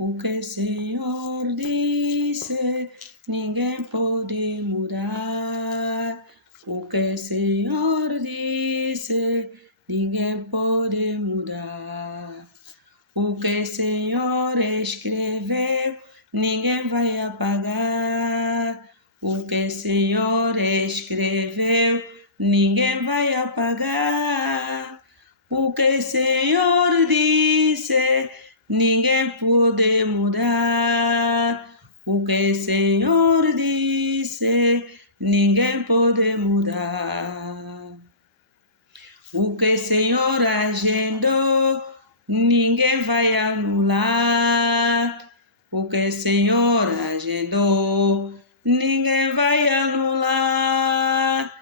O que o Senhor disse, ninguém pode mudar. O que o Senhor disse, ninguém pode mudar. O que o Senhor escreveu, ninguém vai apagar. O que o Senhor escreveu, ninguém vai apagar. O que o Senhor disse, ninguém pode mudar. O que o Senhor disse, ninguém pode mudar. O que o Senhor agendou, ninguém vai anular. O que o Senhor agendou, ninguém vai anular.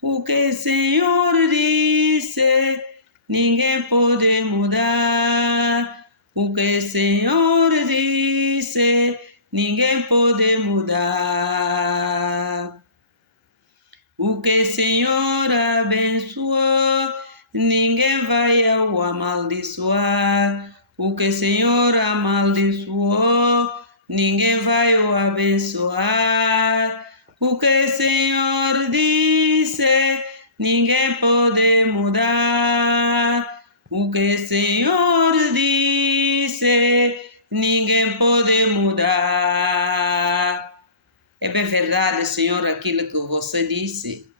O que o Senhor disse, ninguém pode mudar. O que o Senhor disse, ninguém pode mudar. O que o Senhor abençoou, ninguém vai o amaldiçoar. O que o Senhor amaldiçoou, ninguém vai o abençoar. O que o Senhor disse, ninguém pode mudar. O que o Senhor disse, ninguém pode mudar. É bem verdade, Senhor, aquilo que você disse,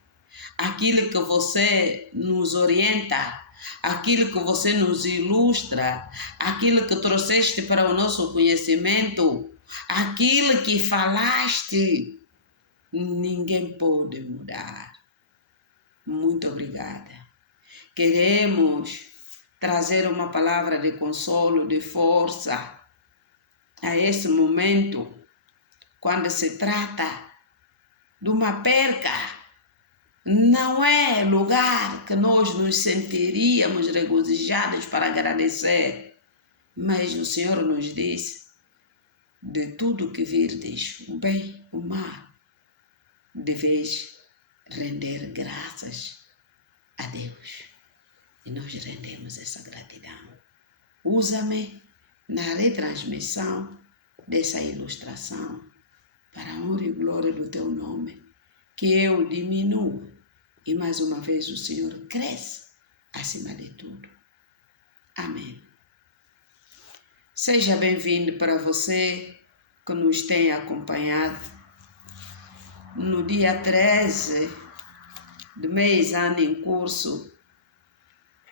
aquilo que você nos orienta, aquilo que você nos ilustra, aquilo que trouxeste para o nosso conhecimento, aquilo que falaste, ninguém pode mudar. Muito obrigada. Queremos trazer uma palavra de consolo, de força a esse momento, quando se trata de uma perca. Não é lugar que nós nos sentiríamos regozijados para agradecer, mas o Senhor nos disse, de tudo que virdes, o bem, o mal, deveis render graças a Deus. E nós rendemos essa gratidão. Usa-me na retransmissão dessa ilustração, para a honra e glória do teu nome, que eu diminua e mais uma vez o Senhor cresce acima de tudo. Amém. Seja bem-vindo para você que nos tem acompanhado. No dia 13 do mês ano em curso,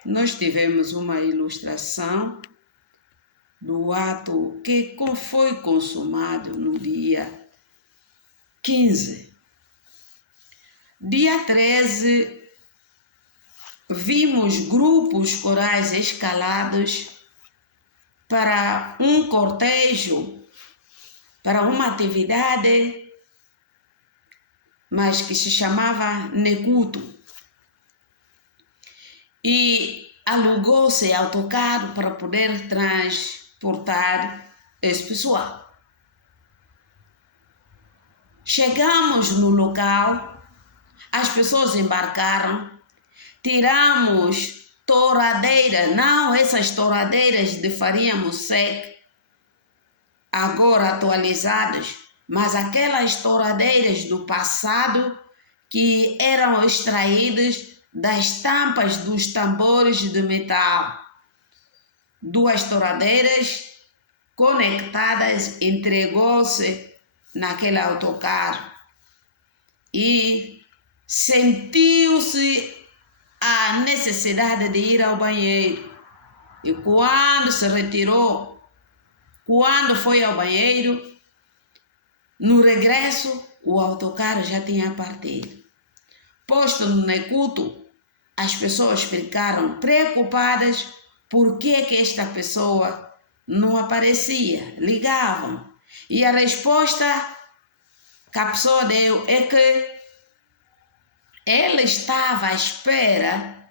nós tivemos uma ilustração do ato que foi consumado no dia 15. Dia 13, vimos grupos corais escalados para um cortejo, para uma atividade, mas que se chamava Necuto. E alugou-se autocarro para poder transportar esse pessoal. Chegamos no local, as pessoas embarcaram, tiramos touradeira, não essas touradeiras de farinha moseque, agora atualizadas, mas aquelas touradeiras do passado que eram extraídas das tampas dos tambores de metal. 2 touradeiras conectadas, entregou-se naquele autocarro e sentiu-se a necessidade de ir ao banheiro. E quando se retirou, quando foi ao banheiro, no regresso, o autocarro já tinha partido. Posto no Necuto, as pessoas ficaram preocupadas por que esta pessoa não aparecia, ligavam. E a resposta que a pessoa deu é que ela estava à espera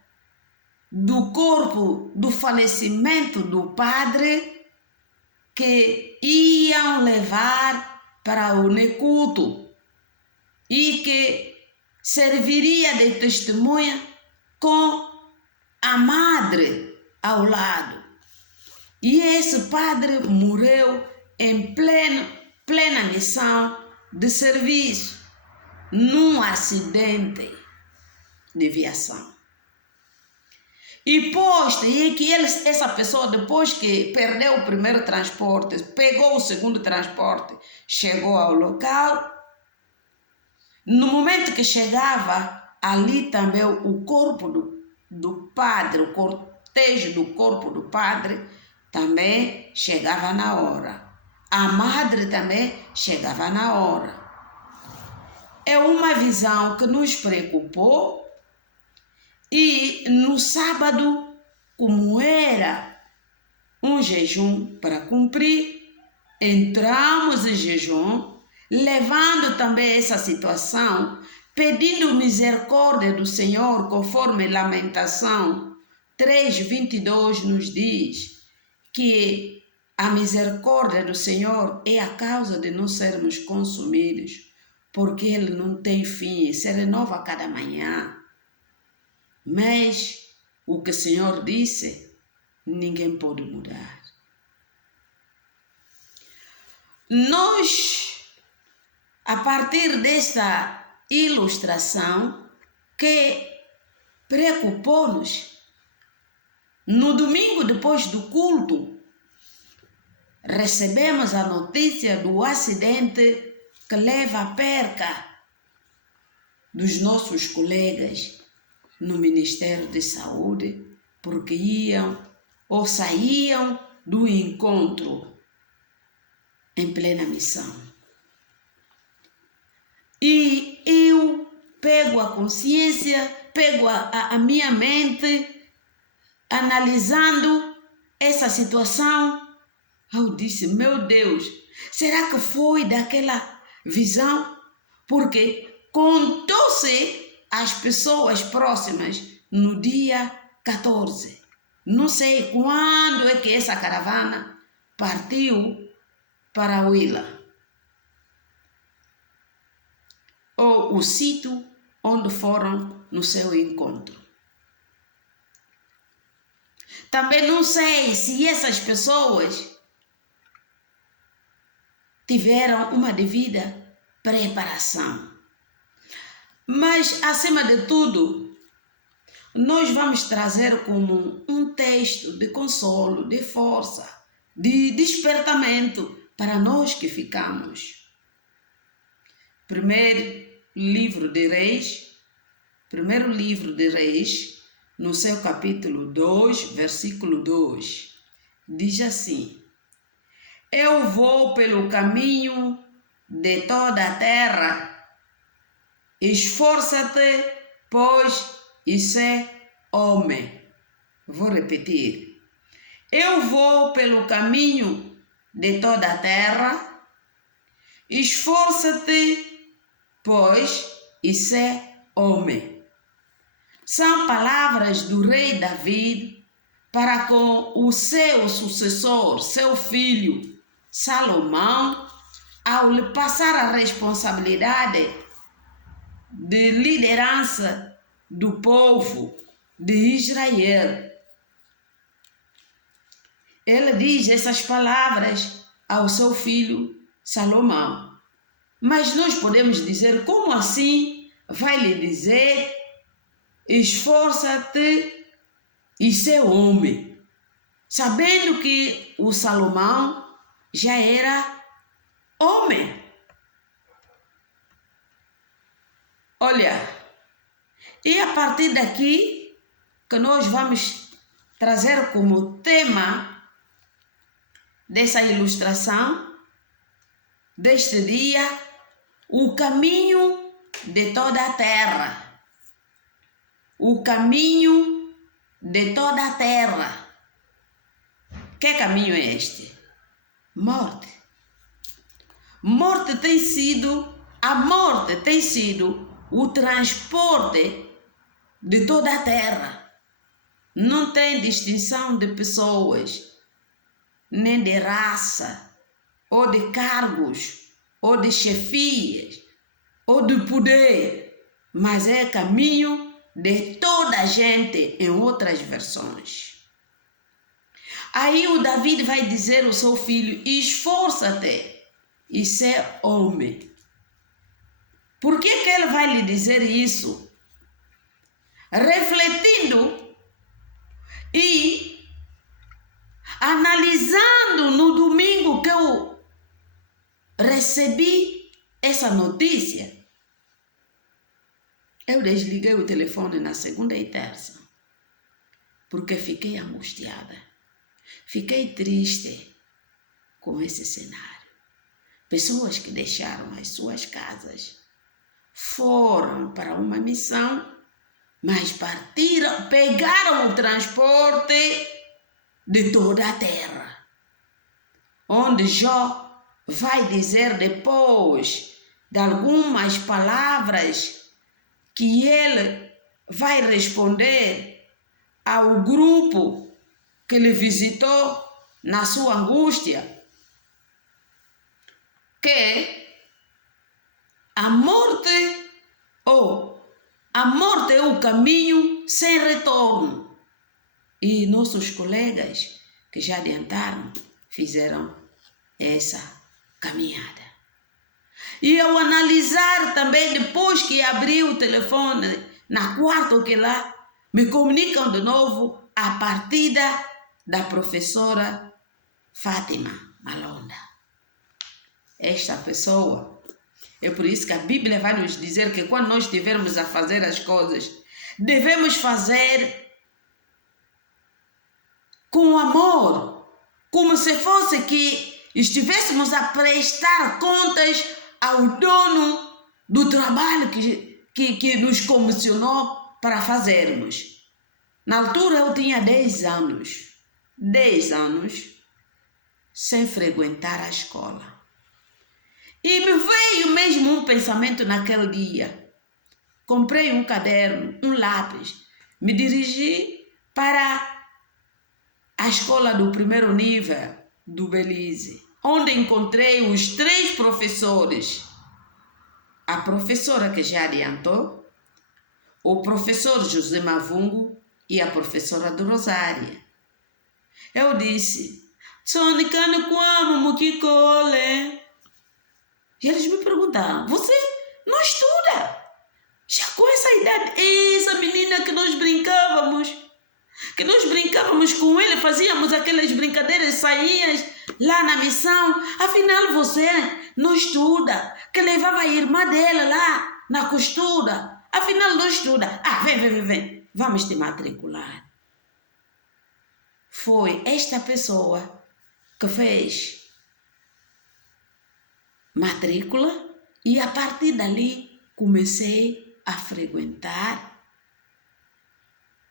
do corpo do falecimento do padre que iam levar para o Necuto e que serviria de testemunha com a madre ao lado. E esse padre morreu em plena missão de serviço, num acidente de viação. E posto, e que essa pessoa, depois que perdeu o primeiro transporte, pegou o segundo transporte, chegou ao local. No momento que chegava, ali também o corpo do padre, o cortejo do corpo do padre também chegava na hora. A madre também chegava na hora. É uma visão que nos preocupou. E no sábado, como era um jejum para cumprir, entramos em jejum, levando também essa situação, pedindo misericórdia do Senhor, conforme Lamentação 3:22 nos diz que a misericórdia do Senhor é a causa de não sermos consumidos, porque Ele não tem fim, se renova a cada manhã. Mas o que o Senhor disse, ninguém pode mudar. Nós, a partir desta ilustração que preocupou-nos, no domingo depois do culto, recebemos a notícia do acidente que leva à perca dos nossos colegas no Ministério de Saúde, porque iam ou saíam do encontro em plena missão. E eu pego a consciência, pego a minha mente, analisando essa situação, eu disse, meu Deus, será que foi daquela visão? Porque contou-se as pessoas próximas no dia 14. Não sei quando é que essa caravana partiu para Huila, ou o sítio onde foram no seu encontro. Também não sei se essas pessoas tiveram uma devida preparação. Mas, acima de tudo, nós vamos trazer como um texto de consolo, de força, de despertamento para nós que ficamos. Primeiro livro de Reis, no seu capítulo 2, versículo 2, diz assim: Eu vou pelo caminho de toda a terra. Esforça-te, pois, e sê homem. Vou repetir. Eu vou pelo caminho de toda a terra. Esforça-te, pois, e sê homem. São palavras do rei David para com o seu sucessor, seu filho, Salomão, ao lhe passar a responsabilidade de liderança do povo de Israel. Ele diz essas palavras ao seu filho Salomão. Mas nós podemos dizer, como assim vai lhe dizer, esforça-te e sê homem, sabendo que o Salomão já era homem? Olha, e a partir daqui que nós vamos trazer como tema dessa ilustração, deste dia, o caminho de toda a terra. O caminho de toda a terra. Que caminho é este? Morte. A morte tem sido o transporte de toda a terra. Não tem distinção de pessoas, nem de raça, ou de cargos, ou de chefias, ou de poder, mas é caminho de toda a gente em outras versões. Aí o David vai dizer ao seu filho: esforça-te e ser homem. Por que ele vai lhe dizer isso? Refletindo e analisando no domingo que eu recebi essa notícia, eu desliguei o telefone na segunda e terça, porque fiquei angustiada, fiquei triste com esse cenário. Pessoas que deixaram as suas casas, foram para uma missão, mas partiram, pegaram o transporte de toda a terra. Onde Jó vai dizer depois de algumas palavras que ele vai responder ao grupo que lhe visitou na sua angústia, que a morte é o caminho sem retorno. E nossos colegas que já adiantaram fizeram essa caminhada. E ao analisar também, depois que abri o telefone, na quarta que lá, me comunicam de novo a partida da professora Fátima Malonda. Esta pessoa, é por isso que a Bíblia vai nos dizer que quando nós estivermos a fazer as coisas, devemos fazer com amor, como se fosse que estivéssemos a prestar contas ao dono do trabalho que nos comissionou para fazermos. Na altura eu tinha 10 anos sem frequentar a escola. E me veio mesmo um pensamento naquele dia. Comprei um caderno, um lápis, me dirigi para a escola do primeiro nível do Belize, onde encontrei os 3 professores. A professora que já adiantou, o professor José Mavungo e a professora do Rosária. Eu disse: "Sonicano como mukikole?" E eles me perguntaram: "Você não estuda? Já com essa idade?" Essa menina que nós brincávamos com ele, fazíamos aquelas brincadeiras, saías lá na missão. Afinal, você não estuda, que levava a irmã dela lá na costura. Afinal, não estuda. Vem, vamos te matricular. Foi esta pessoa que fez matrícula e a partir dali comecei a frequentar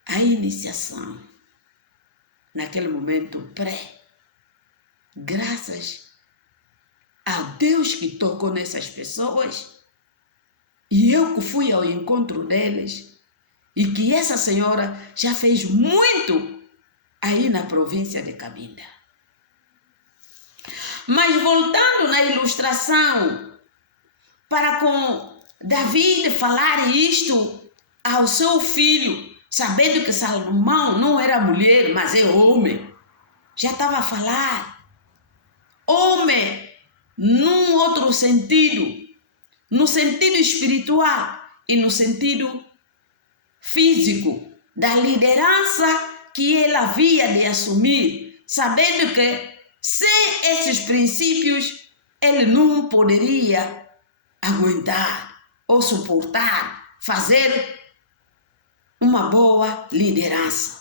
a iniciação. Naquele momento graças a Deus que tocou nessas pessoas e eu que fui ao encontro deles e que essa senhora já fez muito aí na província de Cabinda. Mas voltando na ilustração, para com David falar isto ao seu filho, sabendo que Salomão não era mulher, mas é homem, já estava a falar. Homem num outro sentido, no sentido espiritual e no sentido físico, da liderança que ele havia de assumir, sabendo que sem esses princípios ele não poderia aguentar ou suportar, fazer uma boa liderança.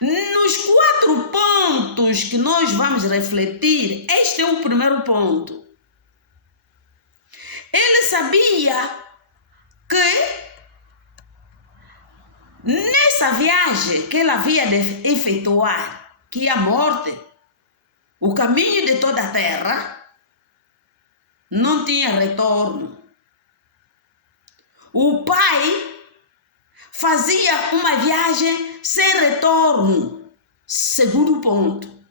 Nos 4 pontos que nós vamos refletir, este é o primeiro ponto. Ele sabia que nessa viagem que ele havia de efetuar, que a morte, o caminho de toda a terra, não tinha retorno. O pai fazia uma viagem sem retorno. Segundo ponto,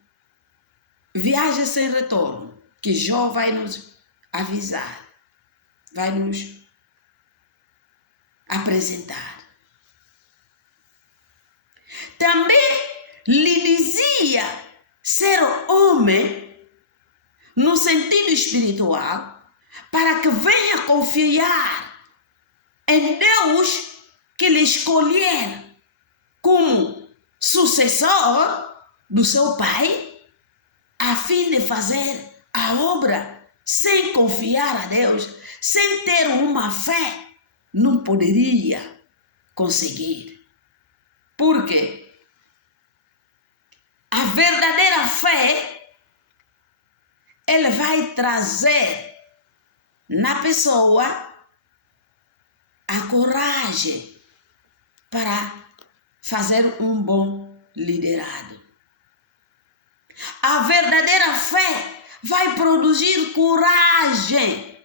viagem sem retorno, que Jó vai nos avisar, vai nos apresentar. Também lhe dizia ser homem no sentido espiritual, para que venha confiar em Deus que lhe escolher como sucessor do seu pai, a fim de fazer a obra sem confiar a Deus, sem ter uma fé, não poderia conseguir. Por quê? A verdadeira fé, ele vai trazer na pessoa a coragem para fazer um bom liderado. A verdadeira fé vai produzir coragem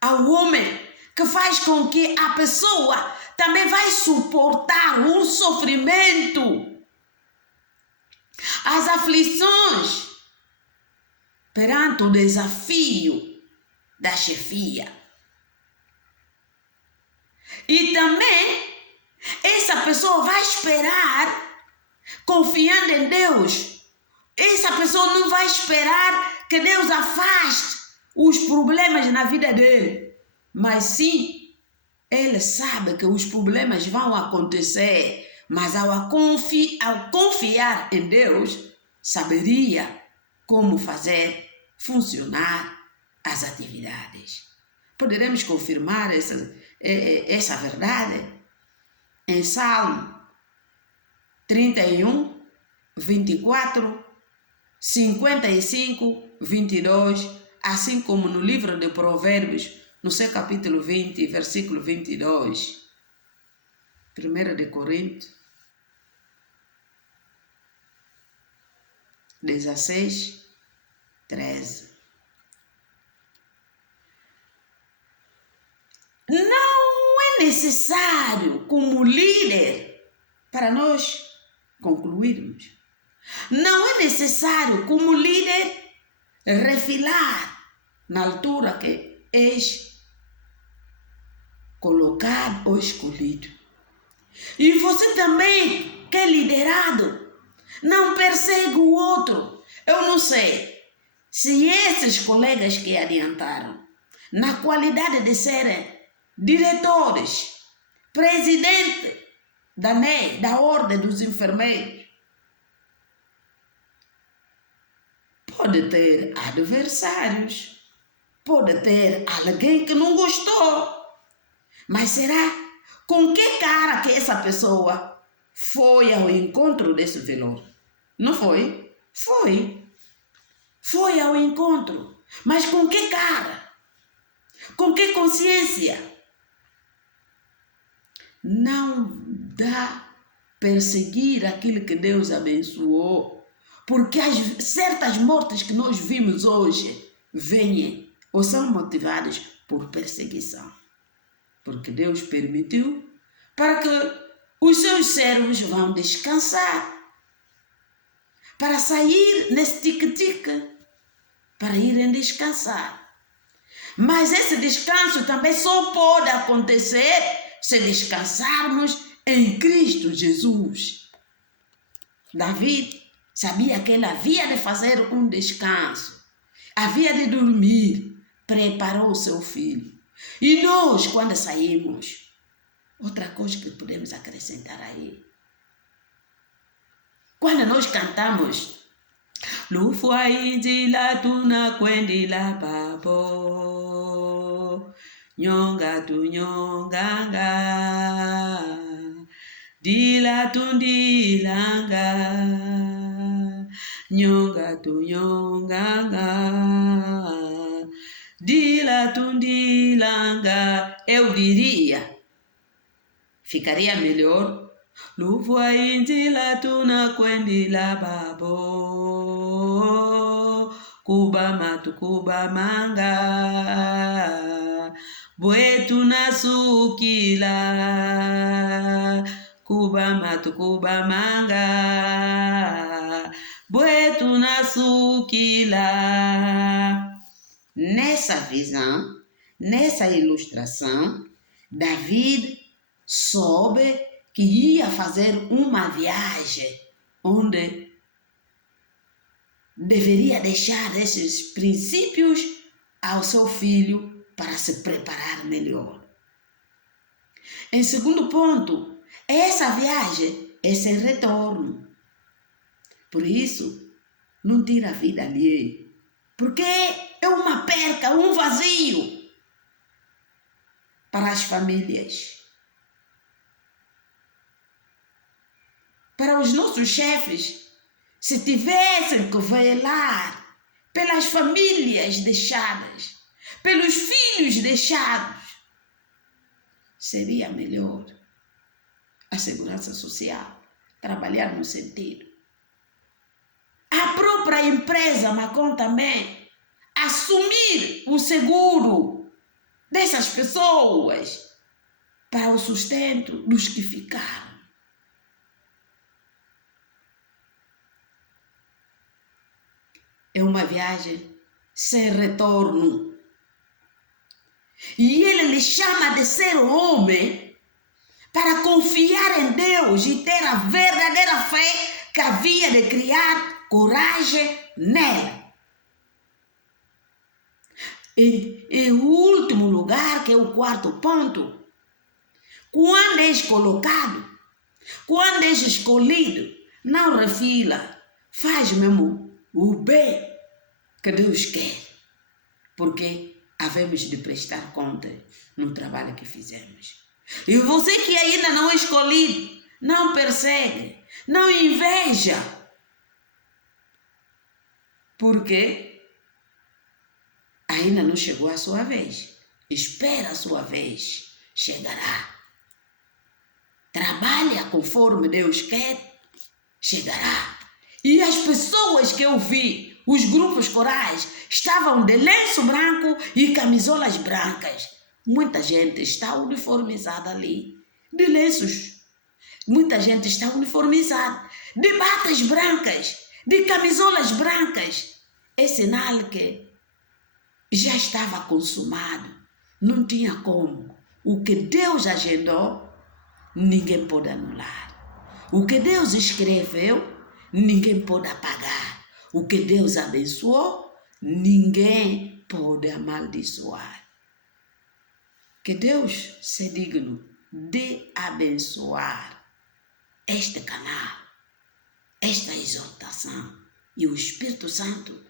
ao homem, que faz com que a pessoa também vai suportar o sofrimento, as aflições, perante o desafio da chefia. E também essa pessoa vai esperar, confiando em Deus. Essa pessoa não vai esperar que Deus afaste os problemas na vida dele, mas sim, ele sabe que os problemas vão acontecer, mas ao confiar em Deus, saberia como fazer funcionar as atividades. Poderemos confirmar essa verdade em Salmo 31, 24, 55, 22, assim como no livro de Provérbios, no seu capítulo 20, versículo 22. 1 de Coríntios 16, 13. Não é necessário, como líder, para nós concluirmos, não é necessário, como líder, refilar na altura que és colocado ou escolhido. E você também, que é liderado, não persegue o outro. Eu não sei se esses colegas que adiantaram, na qualidade de serem diretores, presidente da NEI, da Ordem dos Enfermeiros, pode ter adversários, pode ter alguém que não gostou, mas será com que cara que essa pessoa foi ao encontro desse velório? Não foi? Foi ao encontro, mas com que cara? Com que consciência? Não dá perseguir aquilo que Deus abençoou, porque as certas mortes que nós vimos hoje vêm ou são motivadas por perseguição, porque Deus permitiu para que os seus servos vão descansar, para sair nesse tique-tique, para irem descansar. Mas esse descanso também só pode acontecer se descansarmos em Cristo Jesus. Davi sabia que ele havia de fazer um descanso, havia de dormir, preparou o seu filho. E nós, quando saímos, outra coisa que podemos acrescentar aí, quando nós cantamos Lufuai de la tuna kwendi la babo Nyonga tu nyonganga Dila tundi langa Nyonga tu nyonganga Dila tundi langa. Eu diria, ficaria melhor Lufuai de la tuna kwendi la babo Kuba matu kuba manga Bwetu nasukila Kuba matu kuba manga Bwetu nasukila. Nessa visão, nessa ilustração, Davi soube que ia fazer uma viagem onde deveria deixar esses princípios ao seu filho para se preparar melhor. Em segundo ponto, essa viagem é sem retorno. Por isso, não tira a vida alheia, porque é uma perca, um vazio para as famílias. Para os nossos chefes, se tivessem que velar pelas famílias deixadas, pelos filhos deixados, seria melhor a segurança social trabalhar no sentido. A própria empresa Macon também assumir o seguro dessas pessoas para o sustento dos que ficaram. É uma viagem sem retorno. E ele lhe chama de ser homem para confiar em Deus e ter a verdadeira fé que havia de criar coragem nela. E o último lugar, que é o quarto ponto, quando és colocado, quando és escolhido, não refila, faz mesmo o bem que Deus quer, porque havemos de prestar conta no trabalho que fizemos. E você que ainda não é escolhido, não persegue, não inveja, porque ainda não chegou a sua vez. Espera a sua vez, chegará. Trabalha conforme Deus quer, chegará. E as pessoas que eu vi, os grupos corais, estavam de lenço branco e camisolas brancas. Muita gente está uniformizada ali, de lenços. Muita gente está uniformizada, de batas brancas, de camisolas brancas. É sinal que já estava consumado, não tinha como. O que Deus agendou, ninguém pode anular. O que Deus escreveu, ninguém pode apagar. O que Deus abençoou, ninguém pode amaldiçoar. Que Deus seja digno de abençoar este canal, esta exortação. E o Espírito Santo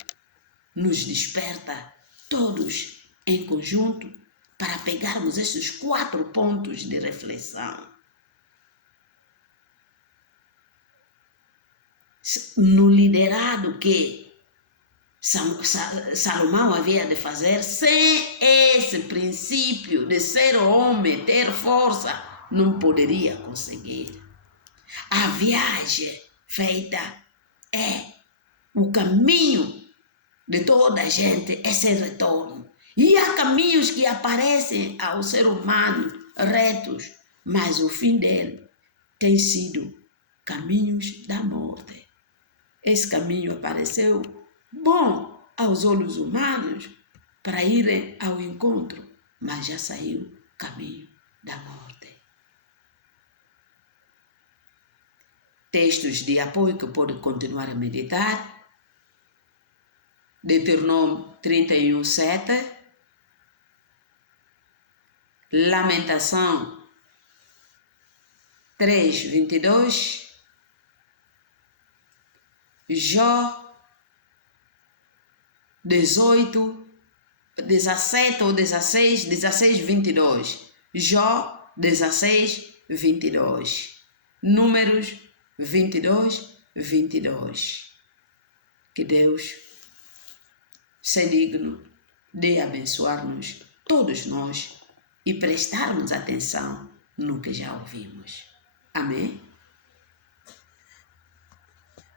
nos desperta todos em conjunto para pegarmos esses 4 pontos de reflexão. No liderado que Salomão havia de fazer, sem esse princípio de ser homem, ter força, não poderia conseguir. A viagem feita é o caminho de toda a gente, é sem retorno. E há caminhos que aparecem ao ser humano retos, mas o fim dele tem sido caminhos da morte. Esse caminho apareceu bom aos olhos humanos para irem ao encontro, mas já saiu caminho da morte. Textos de apoio que pode continuar a meditar. Deuteronômio 31:7. Lamentação 3:22. Jó 17 ou 16:22. Jó 16:22. Números 22:22. Que Deus seja digno de abençoar-nos, todos nós, e prestarmos atenção no que já ouvimos. Amém?